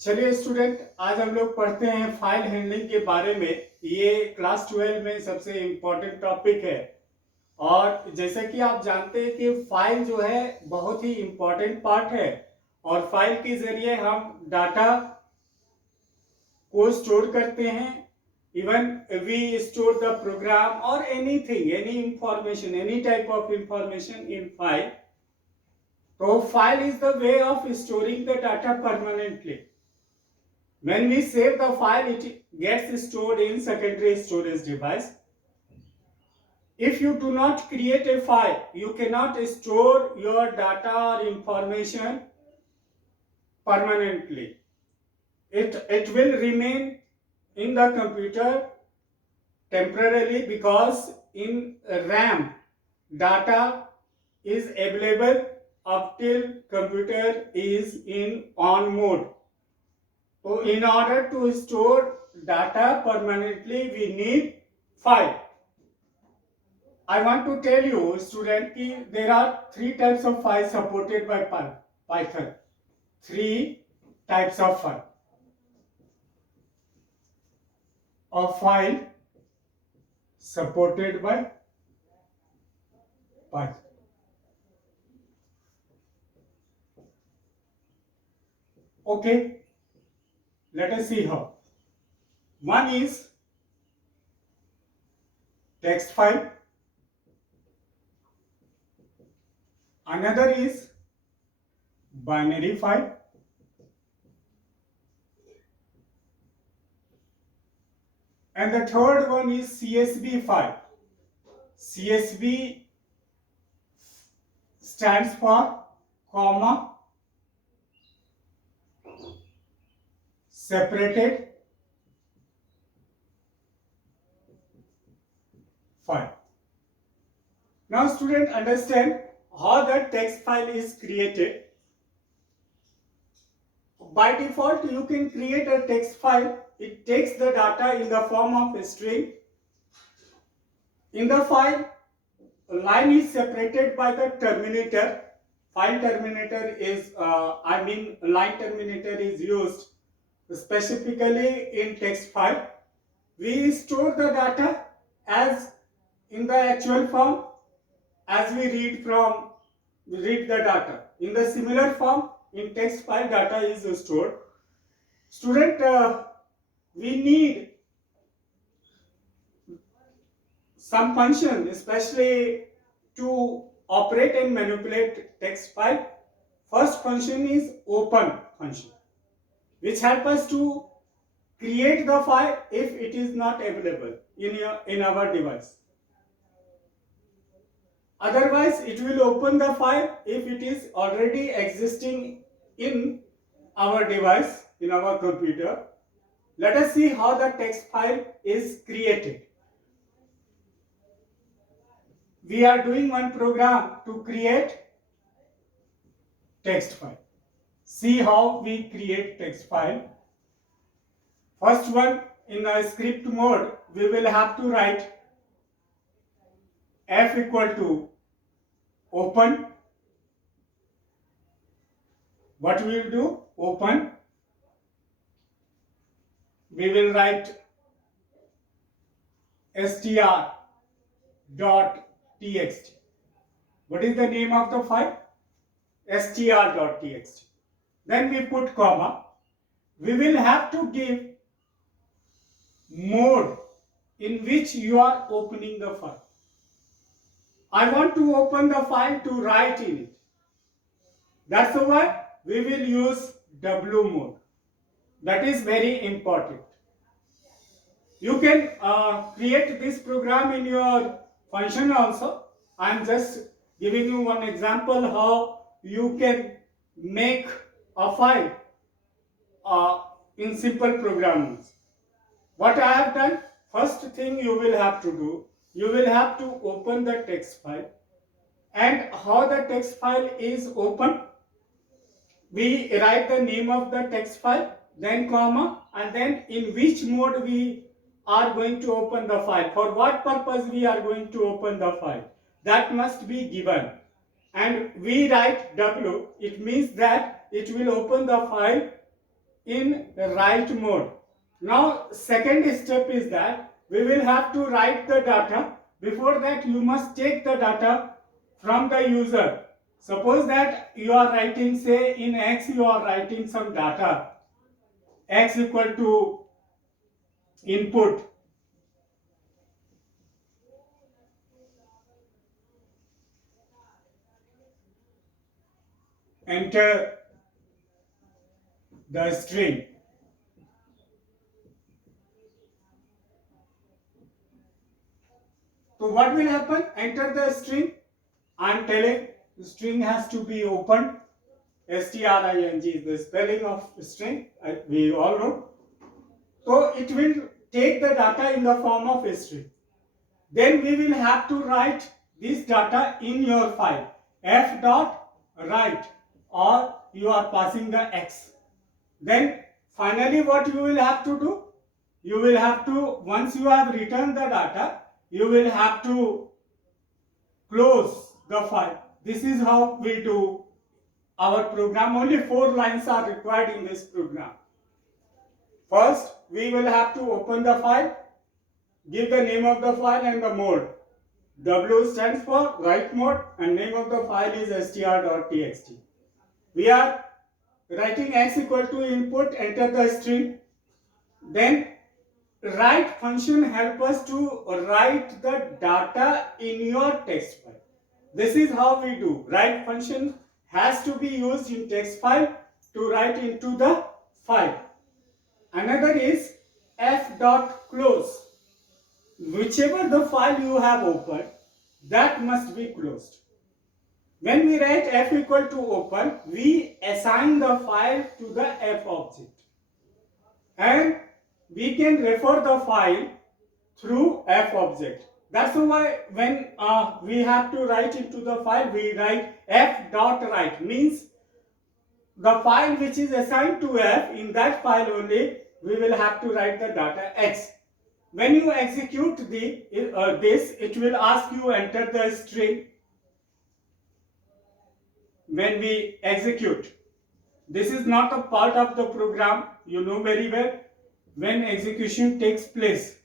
चलिए स्टूडेंट, आज हम लोग पढ़ते हैं फाइल हैंडलिंग के बारे में। ये क्लास 12 में सबसे इम्पोर्टेंट टॉपिक है। और जैसे कि आप जानते हैं कि फाइल जो है बहुत ही इम्पोर्टेंट पार्ट है, और फाइल के जरिए हम डाटा को स्टोर करते हैं। Even we store the program और anything, any information, any type of information in file. तो file is the way of storing the data permanently. When we save the file, it gets stored in secondary storage device. If you do not create a file, you cannot store your data or information permanently. It will remain in the computer temporarily, because in RAM data is available up till computer is in on mode. So in order to store data permanently, we need file. I want to tell you, student, that there are three types of files supported by Python. Three types of file. A file supported by Python. Okay, let us see how. One is text file. Another is binary file. And the third one is CSV file. CSV stands for comma separated file. Now student, understand how the text file is created. By default, you can create a text file. It takes the data in the form of a string. In the file, a line is separated by the terminator. File terminator is, line terminator is used specifically in text file. We store the data as in the actual form, as we read the data. In the similar form, in text file, data is stored. Student, we need some function, especially to operate and manipulate text file. First function is open function, which help us to create the file if it is not available in our device. Otherwise, it will open the file if it is already existing in our device, in our computer. Let us see how the text file is created. We are doing one program to create text file. See how we create text file. First one, in a script mode, we will have to write f equal to open. What we will do? Open. We will write str.txt. What is the name of the file? str.txt. Then we put comma. We will have to give mode in which you are opening the file. I want to open the file to write in it. That's why we will use W mode. That is very important. You can create this program in your function also. I am just giving you one example how you can make a file in simple programs. What I have done, first thing you will have to do, you will have to open the text file. And how the text file is open? We write the name of the text file, then comma, and then in which mode we are going to open the file. For what purpose we are going to open the file, that must be given. And we write W, it means that it will open the file in write mode. Now second step is that we will have to write the data. Before that you must take the data from the user. Suppose that you are writing, say in X you are writing some data, X equal to input, enter the string. So what will happen? Enter the string. I am telling the string has to be opened. String is the spelling of string. We all know. So it will take the data in the form of a string. Then we will have to write this data in your file. F dot write, or you are passing the X. Then finally what you will have to do? You will have to, once you have written the data, you will have to close the file. This is how we do our program. Only 4 lines are required in this program. First, we will have to open the file, give the name of the file and the mode. W stands for write mode and name of the file is str.txt. We are writing X equal to input, enter the string. Then write function help us to write the data in your text file. This is how we do. Write function has to be used in text file to write into the file. Another is f.close. Whichever the file you have opened, that must be closed. When we write f equal to open, we assign the file to the f object. And we can refer the file through f object. That's why when we have to write into the file, we write f.write, means the file which is assigned to f, in that file only we will have to write the data X. When you execute this, it will ask you enter the string. When we execute, this is not a part of the program, you know very well. When execution takes place,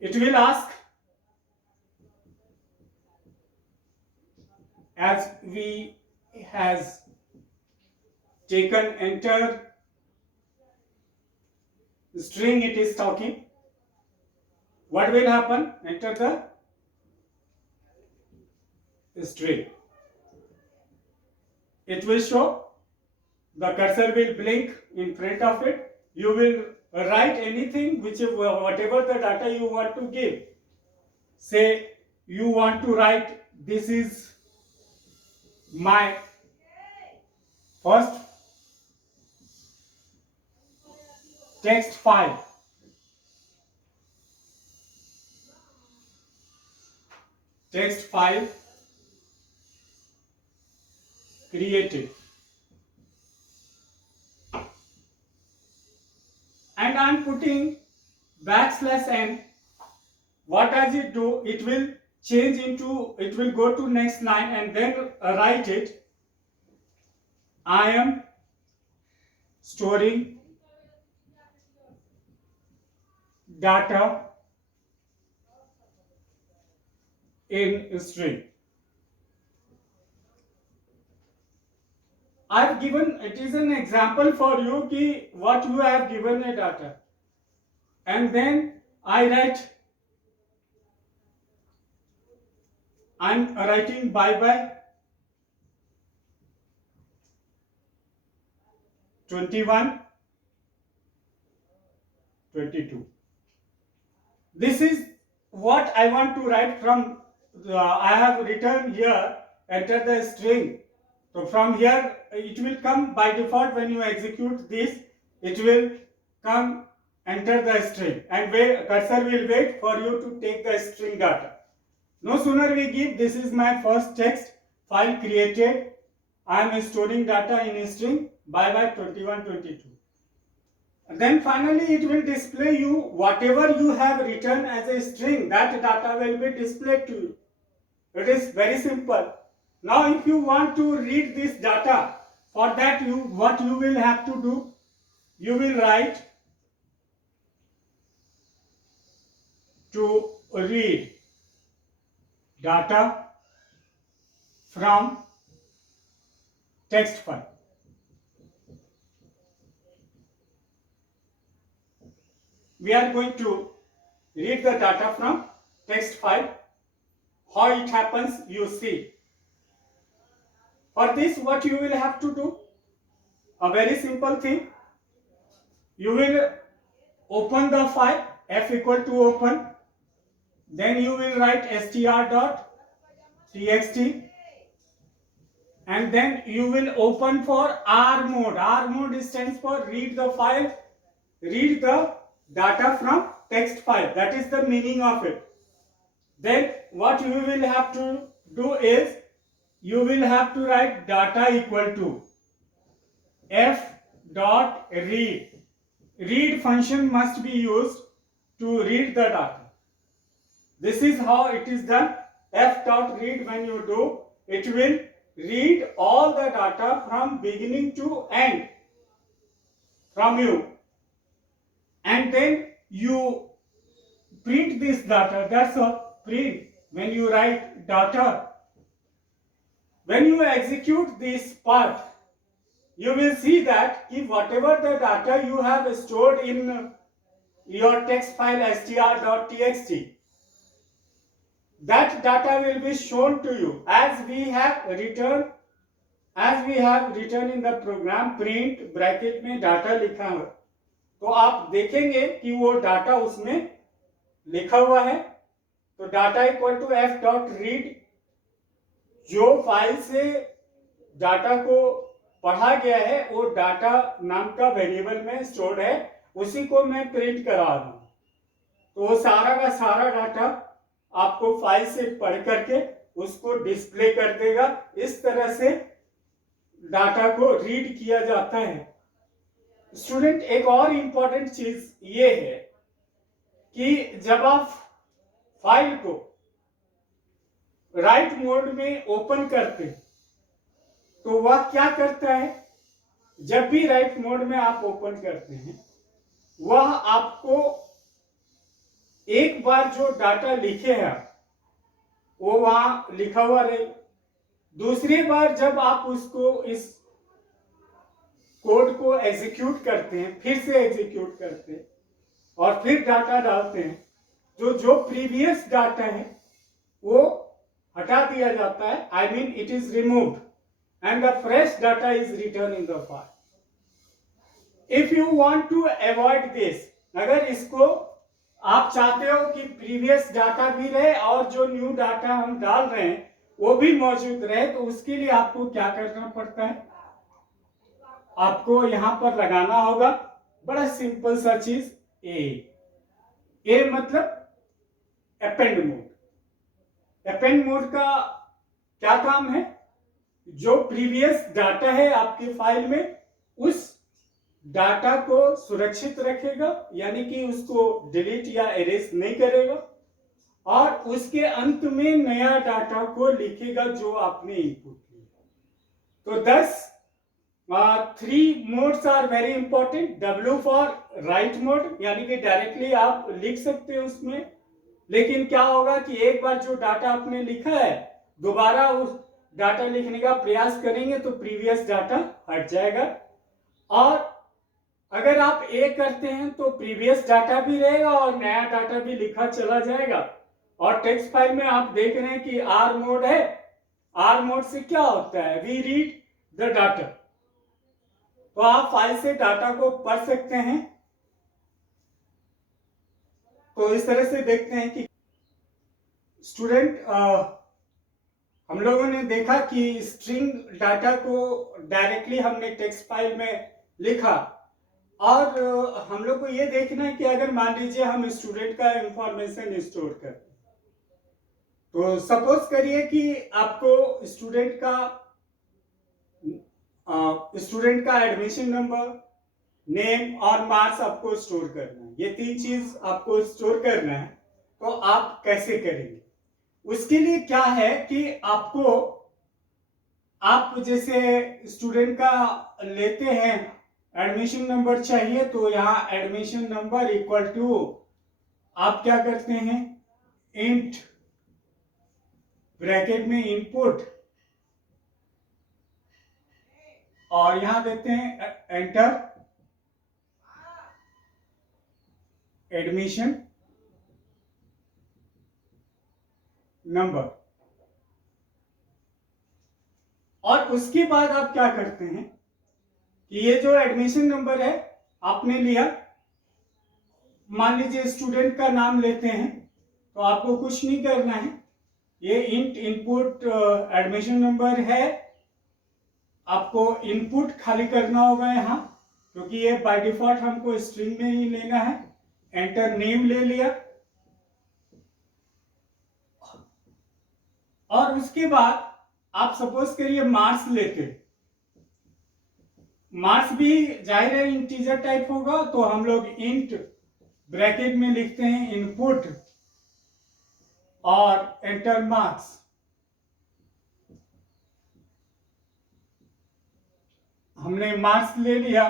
it will ask, as we has taken enter string, it is talking. What will happen? Enter the string. It will show, the cursor will blink in front of it. You will write anything, whatever the data you want to give. Say you want to write, this is my first text file. Text file created. And I am putting \n. What does it do? It will change into, it will go to next line and then write it. I am storing data in string. I've given, it is an example for you ki what you have given a data. And then I write, I'm writing bye 21 22. This is what I want to write from I have written here, enter the string. So from here it will come by default. When you execute this, it will come enter the string, and cursor will wait for you to take the string data. No sooner we give, this is my first text file created, I am storing data in a string bye 21 22. Then finally it will display you whatever you have written as a string, that data will be displayed to you. It is very simple. Now if you want to read this data For that, what you will have to do, you will write to read data from text file. We are going to read the data from text file. How it happens, you see. For this, what you will have to do, a very simple thing. You will open the file, f equal to open, then you will write str.txt, and then you will open for R mode. R mode stands for read the file, read the data from text file. That is the meaning of it. Then what you will have to do is, you will have to write data equal to f dot read. Read function must be used to read the data. This is how it is done. F dot read, when you do, it will read all the data from beginning to end from you, and then you print this data. That's all. Print. When you write data, when you execute this part, you will see that if whatever the data you have stored in your text file str.txt, that data will be shown to you as we have written in the program print bracket में डाटा लिखा है. तो आप देखेंगे कि वो डाटा उसमें लिखा हुआ है. तो data equal to F dot read, जो फाइल से डाटा को पढ़ा गया है वो डाटा नाम का वेरिएबल में स्टोर्ड है, उसी को मैं प्रिंट करा रहा हूं. तो वो सारा का सारा डाटा आपको फाइल से पढ़ करके उसको डिस्प्ले कर देगा. इस तरह से डाटा को रीड किया जाता है. स्टूडेंट, एक और इंपॉर्टेंट चीज ये है कि जब आप फाइल को राइट मोड में ओपन करते हैं तो वह क्या करता है, जब भी राइट मोड में आप ओपन करते हैं वह आपको एक बार जो डाटा लिखे हैं वो वहां लिखा हुआ रहे. दूसरी बार जब आप उसको इस कोड को एग्जीक्यूट करते हैं, फिर से एग्जीक्यूट करते हैं और फिर डाटा डालते हैं, जो प्रीवियस डाटा है वो हटा दिया जाता है. I mean it is removed and the fresh data is written in the file. If you want to avoid this, अगर इसको आप चाहते हो कि प्रीवियस डाटा भी रहे और जो न्यू डाटा हम डाल रहे हैं वो भी मौजूद रहे, तो उसके लिए आपको क्या करना पड़ता है, आपको यहां पर लगाना होगा बड़ा सिंपल सा चीज ए मतलब अपेंड मोड. अपेंड मोड का क्या काम है, जो प्रीवियस डाटा है आपके फाइल में उस डाटा को सुरक्षित रखेगा, यानी कि उसको डिलीट या एरेज नहीं करेगा, और उसके अंत में नया डाटा को लिखेगा जो आपने इनपुट किया. तो 3 modes are very important. W for write mode, यानी कि डायरेक्टली आप लिख सकते हैं उसमें, लेकिन क्या होगा कि एक बार जो डाटा आपने लिखा है दोबारा उस डाटा लिखने का प्रयास करेंगे तो प्रीवियस डाटा हट जाएगा. और अगर आप ए करते हैं तो प्रीवियस डाटा भी रहेगा और नया डाटा भी लिखा चला जाएगा. और टेक्स्ट फाइल में आप देख रहे हैं कि आर मोड है. आर मोड से क्या होता है, वी रीड द डाटा. तो आप फाइल से डाटा को पढ़ सकते हैं. तो इस तरह से देखते हैं कि स्टूडेंट, हम लोगों ने देखा कि स्ट्रिंग डाटा को डायरेक्टली हमने टेक्स्ट फाइल में लिखा, और हम लोग को ये देखना है कि अगर मान लीजिए हम स्टूडेंट का इंफॉर्मेशन स्टोर करते हैं, तो सपोज करिए कि आपको स्टूडेंट का एडमिशन नंबर, नेम और मार्क्स आपको स्टोर करना है. ये 3 चीज आपको स्टोर करना है. तो आप कैसे करेंगे, उसके लिए क्या है कि आपको आप जैसे स्टूडेंट का लेते हैं, एडमिशन नंबर चाहिए, तो यहाँ एडमिशन नंबर इक्वल टू आप क्या करते हैं, इंट ब्रैकेट में इनपुट, और यहां देते हैं एंटर एडमिशन नंबर। और उसके बाद आप क्या करते हैं कि ये जो एडमिशन नंबर है आपने लिया, मान लीजिए स्टूडेंट का नाम लेते हैं, तो आपको कुछ नहीं करना है, ये इंट इनपुट एडमिशन नंबर है, आपको इनपुट खाली करना होगा यहाँ, क्योंकि ये बाय डिफॉल्ट हमको स्ट्रिंग में ही लेना है। एंटर नेम ले लिया, और उसके बाद आप सपोज करिए मार्क्स लेते, मार्क्स भी जाहिर है इंटीजर टाइप होगा, तो हम लोग इंट ब्रैकेट में लिखते हैं इनपुट और एंटर मार्क्स। हमने मार्क्स ले लिया।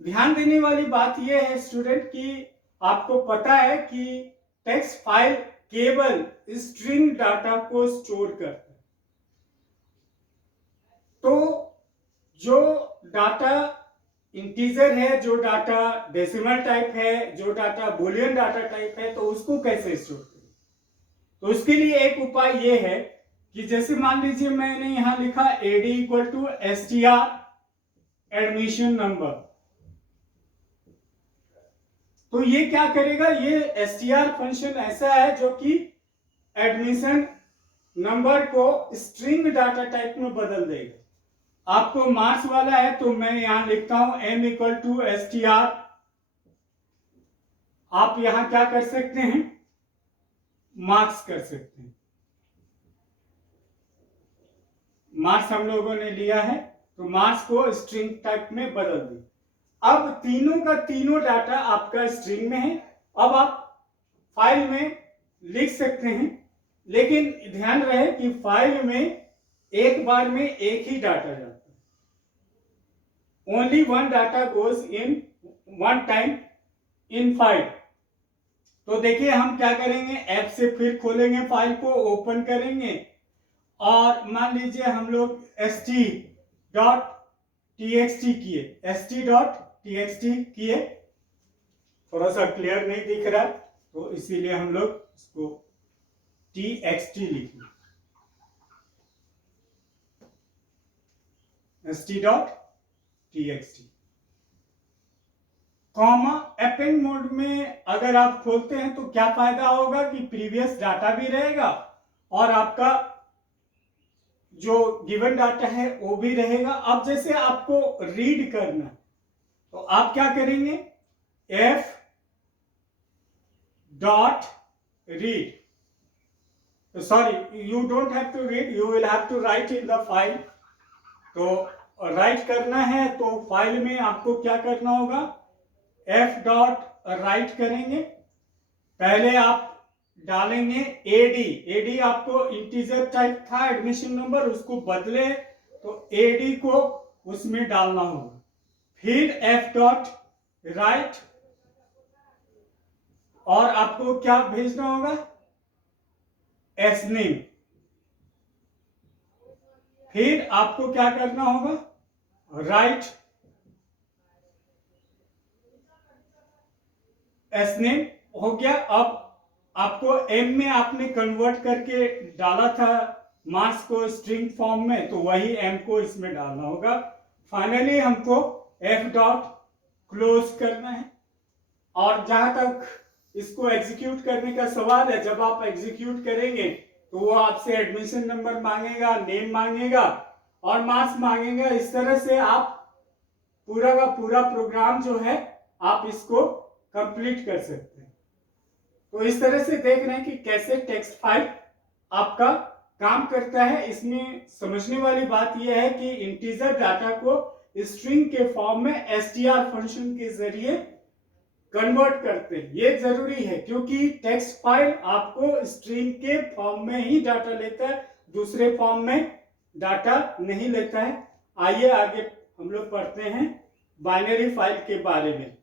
ध्यान देने वाली बात यह है स्टूडेंट कि आपको पता है कि टेक्स्ट फाइल केवल स्ट्रिंग डाटा को स्टोर करता है, तो जो डाटा इंटीजर है, जो डाटा डेसिमल टाइप है, जो डाटा बुलियन डाटा टाइप है, तो उसको कैसे स्टोर करें। तो उसके लिए एक उपाय ये है कि जैसे मान लीजिए मैंने यहां लिखा AD equal to str admission number, तो ये क्या करेगा, ये str फंक्शन ऐसा है जो कि एडमिशन नंबर को स्ट्रिंग डाटा टाइप में बदल देगा। आपको मार्क्स वाला है तो मैं यहां लिखता हूं m इक्वल टू str। आप यहां क्या कर सकते हैं, मार्क्स कर सकते हैं। मार्क्स हम लोगों ने लिया है, तो मार्क्स को स्ट्रिंग टाइप में बदल दी। अब तीनों का तीनों डाटा आपका स्ट्रिंग में है। अब आप फाइल में लिख सकते हैं, लेकिन ध्यान रहे कि फाइल में एक बार में एक ही डाटा जाता है। Only one data goes in one time in file. तो देखिए हम क्या करेंगे, ऐप से फिर खोलेंगे, फाइल को ओपन करेंगे, और मान लीजिए हम लोग st.txt किए, st.txt किए, थोड़ा सा क्लियर नहीं दिख रहा तो इसीलिए हम लोग इसको txt लिखें, st.txt कॉमा। अपेंड मोड में अगर आप खोलते हैं तो क्या फायदा होगा कि प्रीवियस डाटा भी रहेगा और आपका जो गिवन डाटा है वो भी रहेगा। अब जैसे आपको रीड करना तो आप क्या करेंगे, f dot read, sorry you don't have to read, you will have to write in the file. तो राइट करना है तो फाइल में आपको क्या करना होगा, f डॉट राइट करेंगे, पहले आप डालेंगे एडी आपको इंटीजर टाइप था एडमिशन नंबर, उसको बदले तो एडी को उसमें डालना होगा। फिर f डॉट राइट, और आपको क्या भेजना होगा, sName। फिर आपको क्या करना होगा, राइट sName हो गया। अब आपको m में आपने कन्वर्ट करके डाला था मार्क्स को स्ट्रिंग फॉर्म में, तो वही m को इसमें डालना होगा। फाइनली हमको f डॉट क्लोज करना है। और जहां तक इसको एग्जीक्यूट करने का सवाल है, जब आप एग्जीक्यूट करेंगे तो वो आपसे एडमिशन नंबर मांगेगा, नेम मांगेगा और मार्क्स मांगेगा। इस तरह से आप पूरा का पूरा प्रोग्राम जो है आप इसको कंप्लीट कर सकते हैं। तो इस तरह से देख रहे हैं कि कैसे टेक्स्ट फाइल आपका काम करता है। इसमें समझने वाली बात यह है कि इंटीजर डाटा को स्ट्रिंग के फॉर्म में str फंक्शन के जरिए कन्वर्ट करते हैं। ये जरूरी है क्योंकि टेक्स्ट फाइल आपको स्ट्रिंग के फॉर्म में ही डाटा लेता है, दूसरे फॉर्म में डाटा नहीं लेता है। आइए आगे हम लोग पढ़ते हैं बाइनरी फाइल के बारे में।